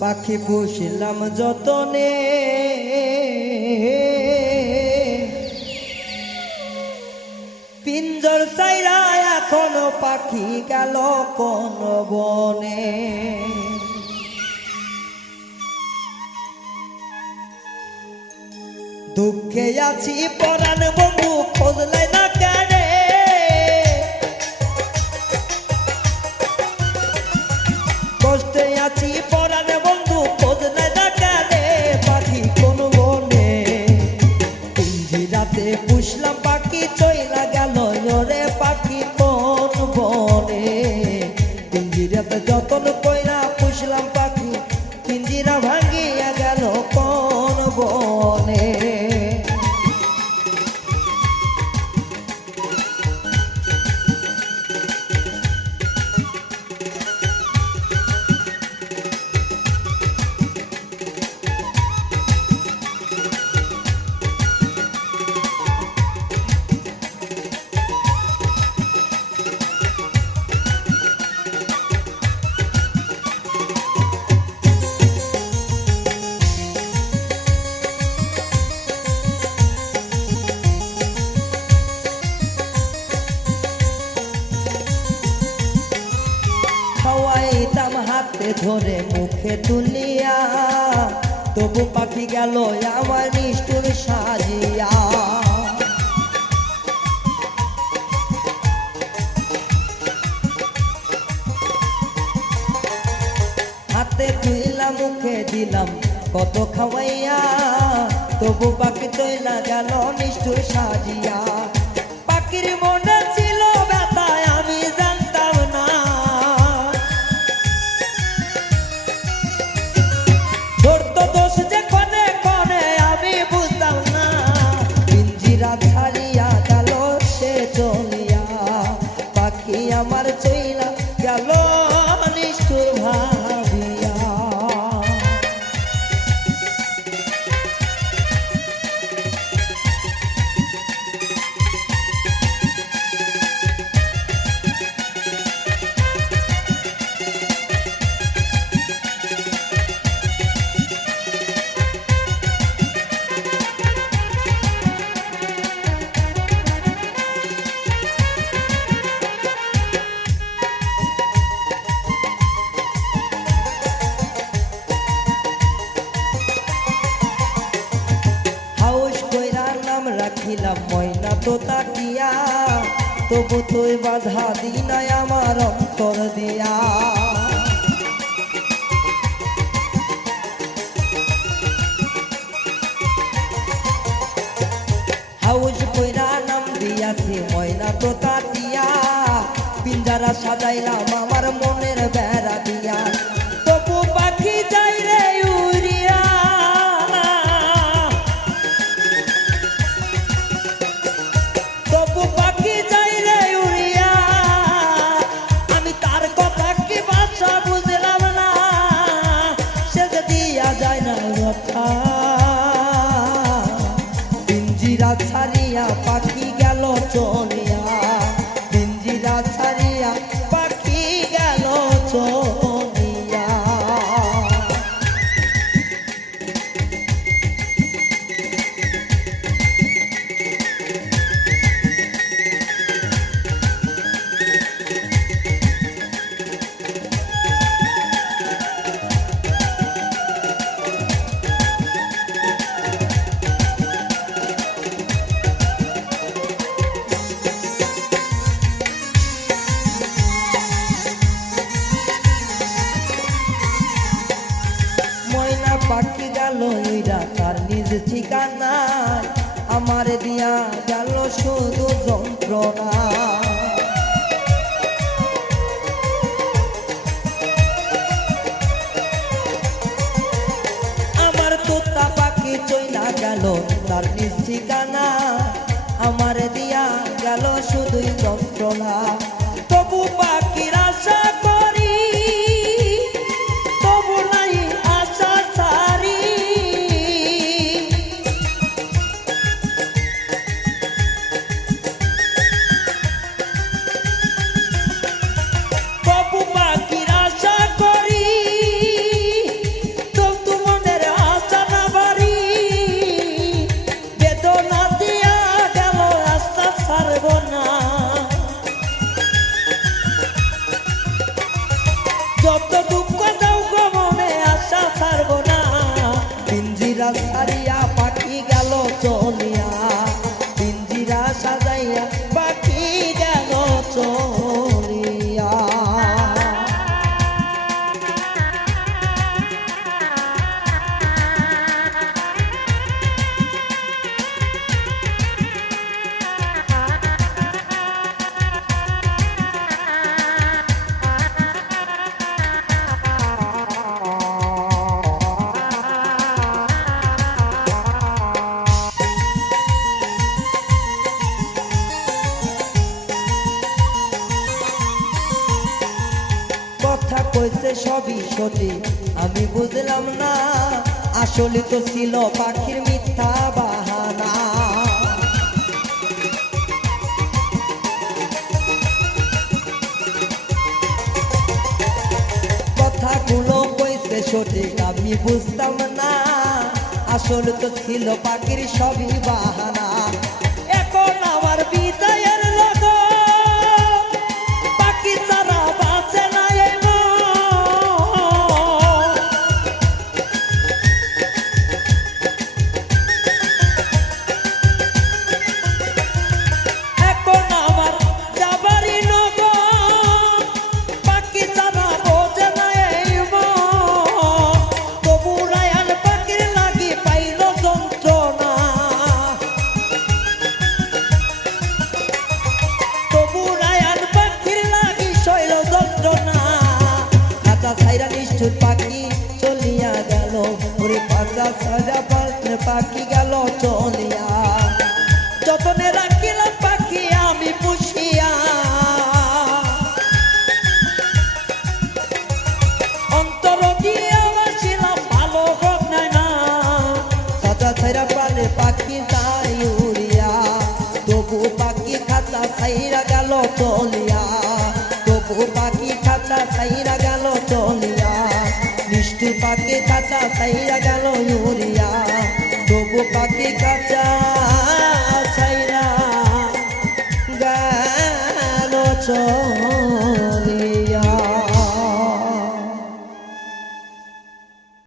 পাখি পুষলাম যতনে, পিঞ্জর চাইরা এখনো পাখি গেল কোন বনে। দুঃখে আছি পরাণ বন্ধু খোঁজলাই না কেনে, কষ্টে আছি পরাণ বন্ধু খোঁজলাই না কেনে। পাখি কোন বনে, পিঞ্জিরাতে পুষলাম পাখি চইলা গেল রে। পাখি কোন বনে, পিঞ্জিরাতে যতন কইরা পুষলাম পাখি, পিঞ্জিরা ভাঙিয়া গেল কোন বনে। খাওয়াইতাম হাতে ধরে মুখে তুলিয়া, তবু পাখি গেল আমার নিষ্ঠুর সাজিয়া। হাতে তুইলা মুখে দিলাম কত খাওয়াইয়া, তবু পাখি চইলা গেল নিষ্ঠুর সাজিয়া। পাখির মনে ছিল ব্যথায় আমি জানতাম না, ধরতো দোষ যে কনে কনে আমি বুঝতাম না। পিঞ্জিরা ছাড়িয়া গেল সে চলিয়া, পাখি আমার চইলা গেল নিষ্ঠুর ভাবিয়া। রাখিলাম ময়না তো তাকিয়া, তবু তুই বাধা দি নাই আমার অন্তর দিয়া। হাউস কইরা নাম দিয়াছি ময়না তো তাকিয়া, পিঞ্জারা সাজাইলাম আমার মনের বেড়া দিয়া। তবু পাখি যাই রে উড়িয়া, তবু পাখি যাই রে উড়িয়া। আমি তার কথা কি ভাষা বুঝলাম না, সে যে দিয়া যায় না কথা। পিঞ্জিরা ছাড়িয়া পাখি গেল চলিয়া, পিঞ্জিরা ছাড়িয়া পাখি গেল চলিয়া। পাখি গেল ওইরা তার নিজ ঠিকানায়, আমার দিয়া গেল শুধু যন্ত্রণা। আমার তোতা পাখি চইলা গেল তার নিজ ঠিকানা, আমার দিয়া গেল শুধুই যন্ত্রণা। তবু পাখির আশা করি, তবু নাই আশা ছাড়ি। তবু পাখির আশা করি, যত দুঃখ দাও গো মনে আশা ছাড়বো না পিঞ্জিরা সারিয়া পাখি গেল চলিয়া পিঞ্জিরা সাজাইয়া পাখি গেল চলিয়া কথা কইছে সবই সঠিক আমি বুঝলাম না আসলে তো ছিল পাখির মিথ্যা বাহানা কথাগুলো কইছে সঠিক আমি বুঝতাম না আসলে তো ছিল পাখির সবই বাহানা এখন আমার বিদায়ের লগন পাখি ছাড়া বাঁচে না এই মন। এখন আমার যাবারই লগন পাখি ছাড়া বোঝে না এই মন। তবু রায়ান পাখির লাগি পাইল যন্ত্রণা তবু রায়ান পাখির লাগি শৈল যন্ত্রণা খাঁচা ছাইরা নিষ্ঠুর পাখি চলিয়া গেল ওরে খাঁচা ছাইরা পাখি গেল চলিয়া যতনে রাখিলাম পাখি আমি পুষিয়া অন্তর দিয়ে বাসিলাম ভালো হোক না না খাঁচা ছাইরা প্রাণে পাখি যাই উড়িয়া তবু পাখি খাঁচা ছাইরা গেল চলিয়া তবু পাখি খাঁচা ছাইরা গেল চলিয়া নিষ্ঠুর পাখি খাঁচা ছাইরা গেল উড়িয়া তবু পাখি খাঁচা